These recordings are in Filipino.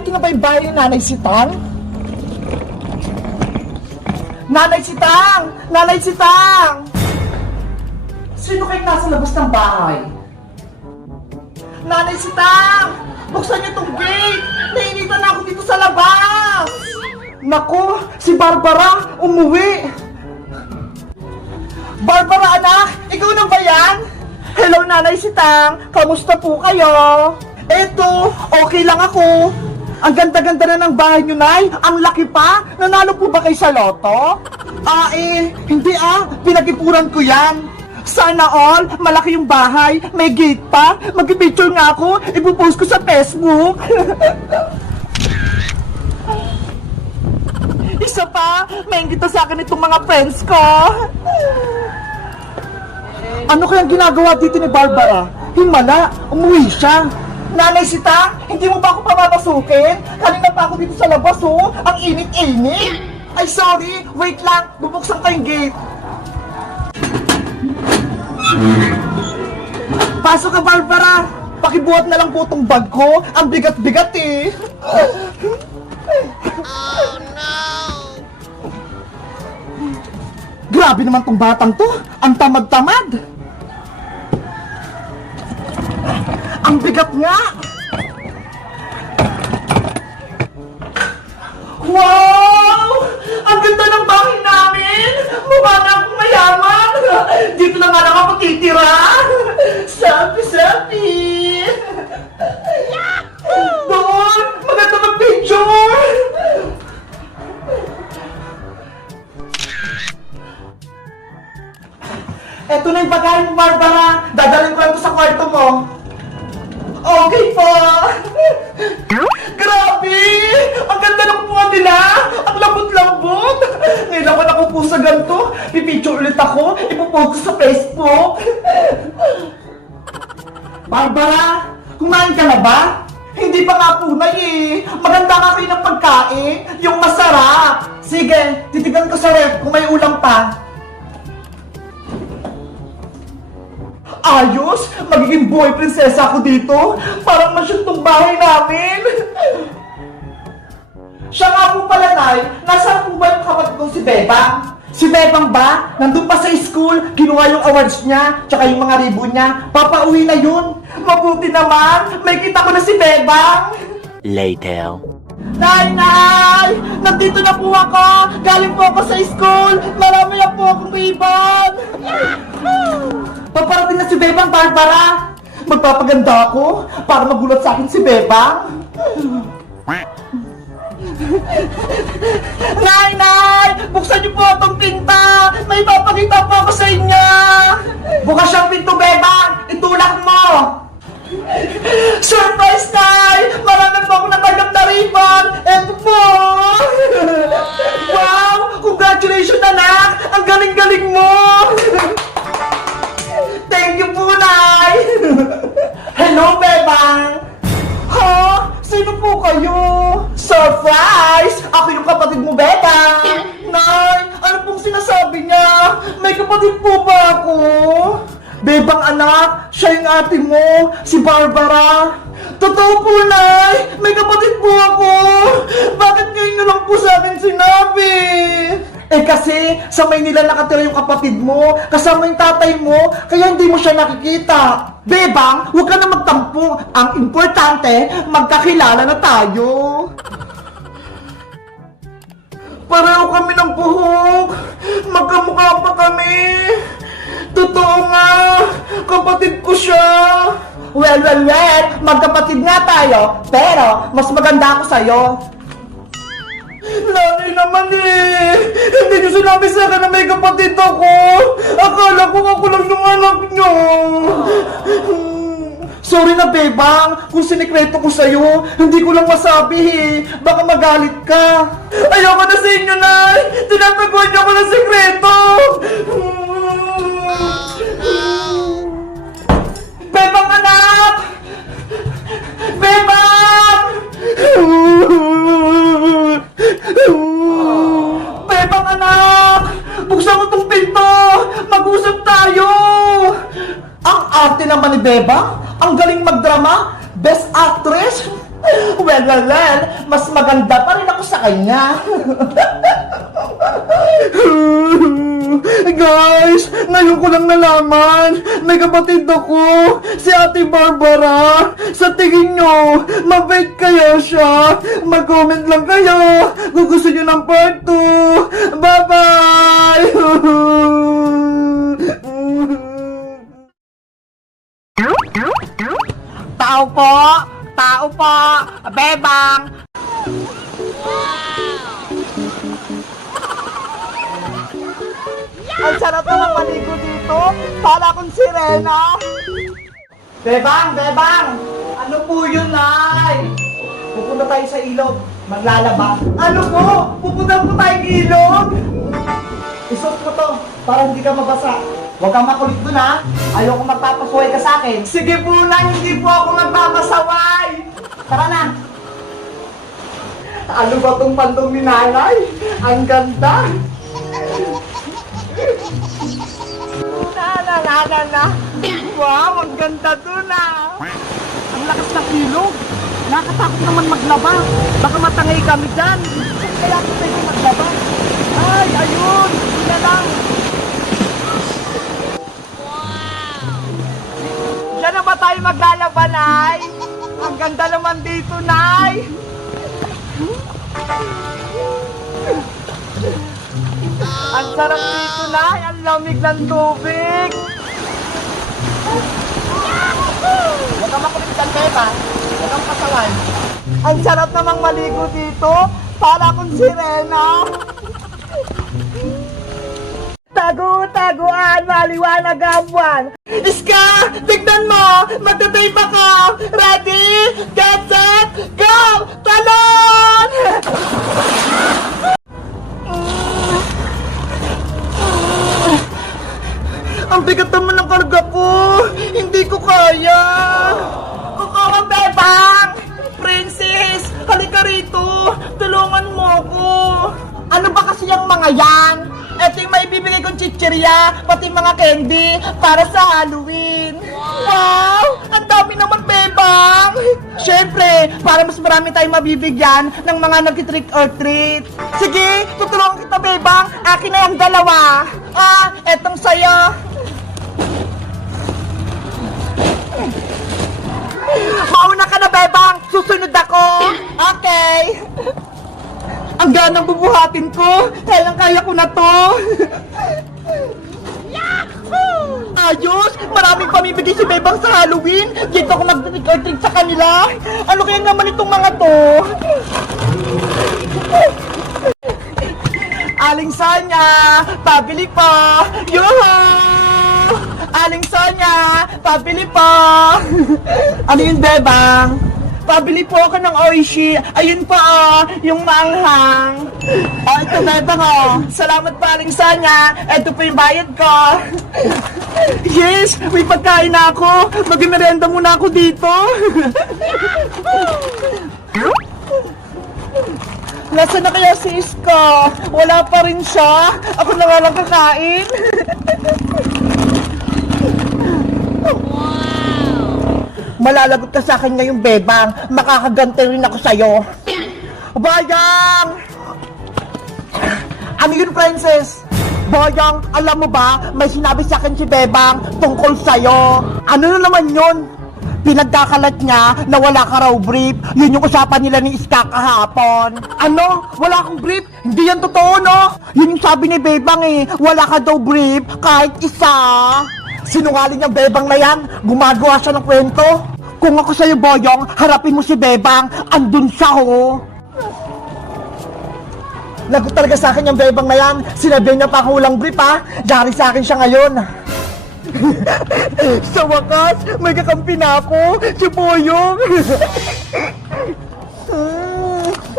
Ito na ba yung bahay ni Nanay Sitang? Nanay Sitang! Nanay Sitang! Sino kayong nasa labas ng bahay? Nanay Sitang! Buksan niyo tong gate! Nainitan ako dito sa labas! Naku! Si Barbara! Umuwi! Barbara, anak! Ikaw na ba yan? Hello, Nanay Sitang! Kamusta po kayo? Eto, okay lang ako. Ang ganda-ganda na ng bahay nyo, Nay. Ang laki pa. Nanalo po ba kayo sa loto? Hindi Pinag-ipuran ko yan. Sana all, malaki yung bahay. May gate pa. Mag-picture nga ako. Ipopost ko sa Facebook. Isa pa, may ingita sa akin itong mga friends ko. Ano kayang ginagawa dito ni Barbara? Himala, umuwi siya. Nanay Sita, hindi mo ba ako pamamasukin? Kanina pa ako dito sa labas, oh. Ang init-init. Ay, sorry. Wait lang. Bubuksan ko yung gate. Pasok ka, Barbara. Pakibuhat na lang po tong bag ko. Ang bigat-bigat, eh. Oh, no! Grabe naman tong batang to. Ang tamad-tamad. Ang bigat nga! Wow! Ang ganda ng bahay namin! Mukha na akong mayaman! Dito na nga lang ako titira! Selfie! Doon! Maganda mag-picture! Eto na yung bagay mo, Barbara! Dadalhin ko lang to sa kwarto mo! Okay po! Grabe! Ang ganda ng buwan nila! Ang lambot-lambot! Ngayon ako nakupo sa ganito. Pipicture ulit ako. Ipopost ko sa Facebook. Barbara! Kumain ka na ba? Hindi pa nga po, Nay, eh. Maganda nga kayo ng pagkain. Yung masarap. Sige, titigan ko sa ref kung may ulam pa. Ayos! Magiging boy prinsesa ako dito! Parang masyong tong bahay namin! Siya nga po pala, Nay, nasaan po ba yung kapatid kong si Bebang? Si Bebang ba? Nandun pa sa school, kinuha yung awards niya, tsaka yung mga ribbon niya, papauwi na yun! Mabuti naman! May kita ko na si Bebang! Later. Nay! Nay! Nandito na po ako! Galing po ako sa school! Marami na po akong ribbon! Paparating na si Bebang, Barbara! Magpapaganda ako para magulat sa akin si Bebang. Nay! Nay! Buksan niyo po itong pinta! May papakita po ako sa inyo! Bukas siyang pinto, Bebang! Itulak mo! Surprise, Nay! Marami po ako natanggap na ribbon! Eto po! Wow! Congratulations, anak! Ang galing-galing mo! Thank you po, Nay! Hello, Bebang! Ha? Sino po kayo? Surprise! Ako yung kapatid mo, Bebang! Nay, ano pong sinasabi niya? May kapatid po ba ako? Bebang, anak, siya yung ate mo, si Barbara. Totoo po, Nay! May kapatid po ako! Bakit ngayon nyo lang po sa akin sinabi? Eh kasi, sa Maynila nakatira yung kapatid mo, kasama yung tatay mo, kaya hindi mo siya nakikita. Bebang, huwag ka na magtampo. Ang importante, magkakilala na tayo. Pareho kami ng buhok. Magkamukha pa kami. Totoo nga, kapatid ko siya. Well, magkapatid nga tayo, pero mas maganda ako sa'yo. Nanay naman eh! Hindi niyo sinabi sa akin na may kapatid ako! Akala ko ako lang yung anak niyo! Sorry na, Bebang! Kung sinikreto ko sa'yo, hindi ko lang masabi eh! Baka magalit ka! Ayoko na sa inyo, Nay! Tinataguan niyo ako ng sikreto! Bebang, anak! Bebang! Bebang, anak! Buksan mo tong pinto! Mag-usap tayo! Ang arte naman ni Bebang! Ang galing magdrama! Best actress? Well, mas maganda pa rin ako sa kanya. Guys, ngayon ko lang nalaman, may kapatid ako, si Ate Barbara. Sa tingin nyo, mabait kaya siya? Mag-comment lang kayo kung gusto nyo ng part 2. Bye-bye! Tao po! Tao po! Bebang! Ang sarap naman maligo dito! Para akong sirena! Bebang! Bebang! Ano po yun, Nay? Pupunta tayo sa ilog. Maglalaba. Ano po? Pupunta po tayong ilog? Isot mo to para hindi ka mabasa. Huwag kang makulit dun, ha? Ayoko magpapasaway ka sa akin. Sige po, Nay, hindi po ako magpapasaway. Tara na. Ano ba tong pandong ni Nanay? Ang ganda. Na. Wow, ang ganda dun, ah. Ang lakas ng ilog. Nakatakot naman maglaba. Baka matangay kami dyan. Kaya ako pwede maglaba. Ay, ayun. Yun na lang. Diyan na ba tayo maglalaba, Nay? Ang ganda naman dito, Nay. Ang sarap dito, Nay. Ang lamig ng tubig. Huwag kang makulit dyan, Beba. Huwag kang pasaway. Ang sarap namang maligo dito. Para akong sirena. Tagu-taguan, maliwanag ang buwan. Iska, tignan mo! Magtatay pa ka! Ready, get set, go! Talon! Ang bigat naman ng karga ko! Hindi ko kaya! Kukawa, Bebang! Princess! Halika rito! Tulungan mo ako! Ano ba kasi yung mga yan? Ito yung maibibigay kong chichirya, pati mga candy, para sa Halloween. Wow! Ang dami naman, Bebang! Siyempre, para mas marami tayong mabibigyan ng mga nag-trick or treat. Sige, tutulungan kita, Bebang. Akin na yung dalawa. Etong sa'yo. Mauna ka na, Bebang. Susunod ako. Okay. Ang ganang bubuhatin ko. Kayang-kaya ko na to. Ayos! Maraming pamibigay si Bebang sa Halloween. Dito ako mag-trick or treat sa kanila. Ano kaya naman itong mga to? Aling Sonia, pabili po! Yuhu! Aling Sonia, pabili po! Ano yun, Bebang? Pabili po ako ng Oishi. Ayun po, yung maanghang. Ito, Bebang, Salamat po, Aling Sonia. Ito po yung bayad ko. Yes, may pagkain na ako. Mag-merenda muna ako dito. Nasaan na kaya si Iska? Wala pa rin siya. Ako na nga lang kakain. Malalagot ka sa akin ngayong, Bebang. Makakaganti rin ako sa'yo. Bayang! Ano yun, Princess? Bayang, alam mo ba, may sinabi sa akin si Bebang tungkol sa'yo. Ano na naman yun? Pinagkakalat niya na wala ka raw brief. Yun yung usapan nila ni Iska kahapon. Ano? Wala akong brief? Hindi yan totoo, no? Yun yung sabi ni Bebang wala ka daw brief kahit isa. Sinungaling yung Bebang na yan. Gumagawa siya ng kwento. Kung ako sa'yo, Boyong, harapin mo si Bebang. Andun siya, ho. Lagot talaga sa akin yung Bebang na yan. Sinabi niya pa ako walang brief, ha. Yari sa akin siya ngayon. Sa wakas, may kakampi na ako, si Boyong.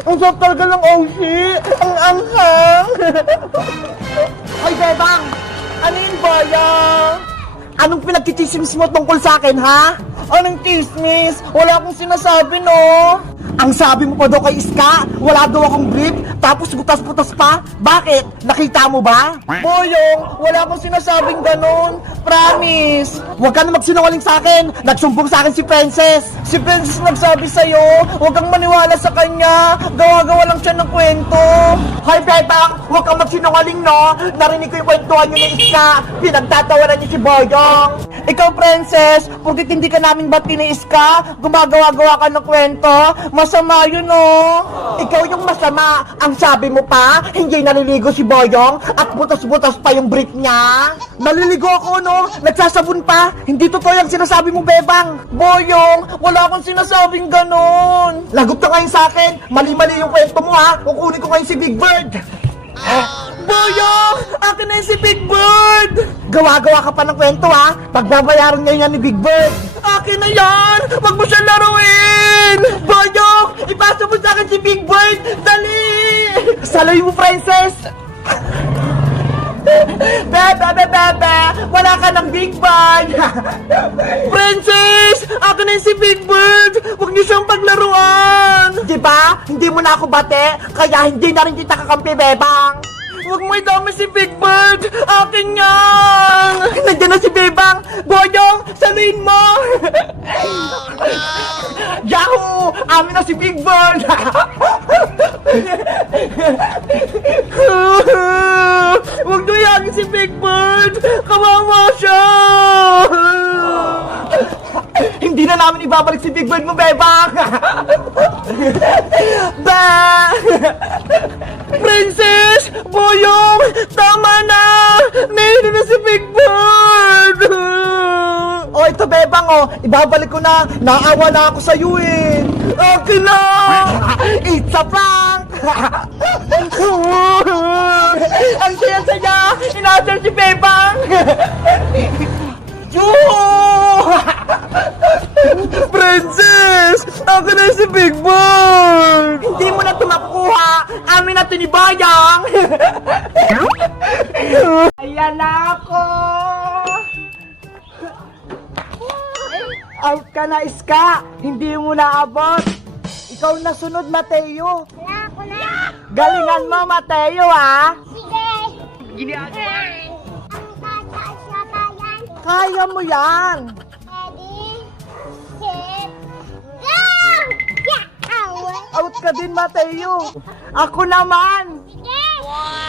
Ang sarap talaga ng Oshi. Ang anghang. Ay, Bebang, ano yun, Boyong? Anong pinagkichismis mo tungkol sa akin, ha? Anong chismis? Wala akong sinasabi, no? Ang sabi mo pa daw kay Iska, wala daw akong brief, tapos butas-butas pa. Bakit? Nakita mo ba? Boyong, wala akong sinasabing ganon. Promise. Huwag ka na magsinungaling sa akin. Nagsumbong sa akin si Princess. Si Princess nagsabi sa'yo, huwag kang maniwala sa kanya. Gawa-gawa lang siya ng kwento. Hi, Bebang. Huwag kang magsinungaling, no? Narinig ko yung kwentuhan niyo ni Iska. Pinagtatawanan niyo si Boyong. Ikaw, Princess, pagkat hindi ka namin bati ni Iska, gumagawa-gawa ka ng kwento, masama yun, no? Ikaw yung masama. Ang sabi mo pa, hindi naliligo si Boyong at butas-butas pa yung brief niya. Naliligo ako, no? Nagsasabon pa. Hindi totoo yung sinasabi mo, Bebang. Boyong, wala akong sinasabing ganon. Lagot ka ngayon sa akin. Mali-mali yung kwento mo, ha? Kukunin ko ngayon si Big Bird. Boyong! Akin na yun si Big Bird! Gawa-gawa ka pa ng kwento, ha? Pagbabayaran ngayon yan ni Big Bird. Akin na yan! Wag mo siya laruin! Boyong! Ipasa mo sa akin si Big Bird! Dali! Saloy mo, Princess! Bebe! Wala ka ng Big Bird! Princess! Akin na yun si Big Bird! Huwag niyo siyang paglaruan! Diba? Hindi mo na ako bate, kaya hindi na rin kita kakampi, Bebang! Huwag mo idami si Big Bird! Akin yan! Nandiyan na si Bebang! Boyong! Saluin mo! Yahoo! Amin na si Big Bird! Huwag duyagin si Big Bird! Kawawa siya! Hindi na namin ibabalik si Big Bird mo, Bebang! Princess! Boyong! Tama na! Nahihilo na si Big Bird! Oh, ito, Bebang, oh. Ibabalik ko na. Naawa na ako sa'yo, eh. Okay na! It's a prank! Ang saya-saya! Inasal si Bebang! Princess! Ako na si Big Bird! Hindi mo na ito makukuha! Amin na ito ni Bayang! Ayan na ako! Out ka na, Iska! Hindi mo na abot! Ikaw na sunod, Mateo! Wala ako na. Galingan mo, Mateo, ha? Sige. Ginagawa! Ang kataas na yan. Kaya mo yan! Ready, set, go! Yeah! Out ka din, Mateo! Ako naman!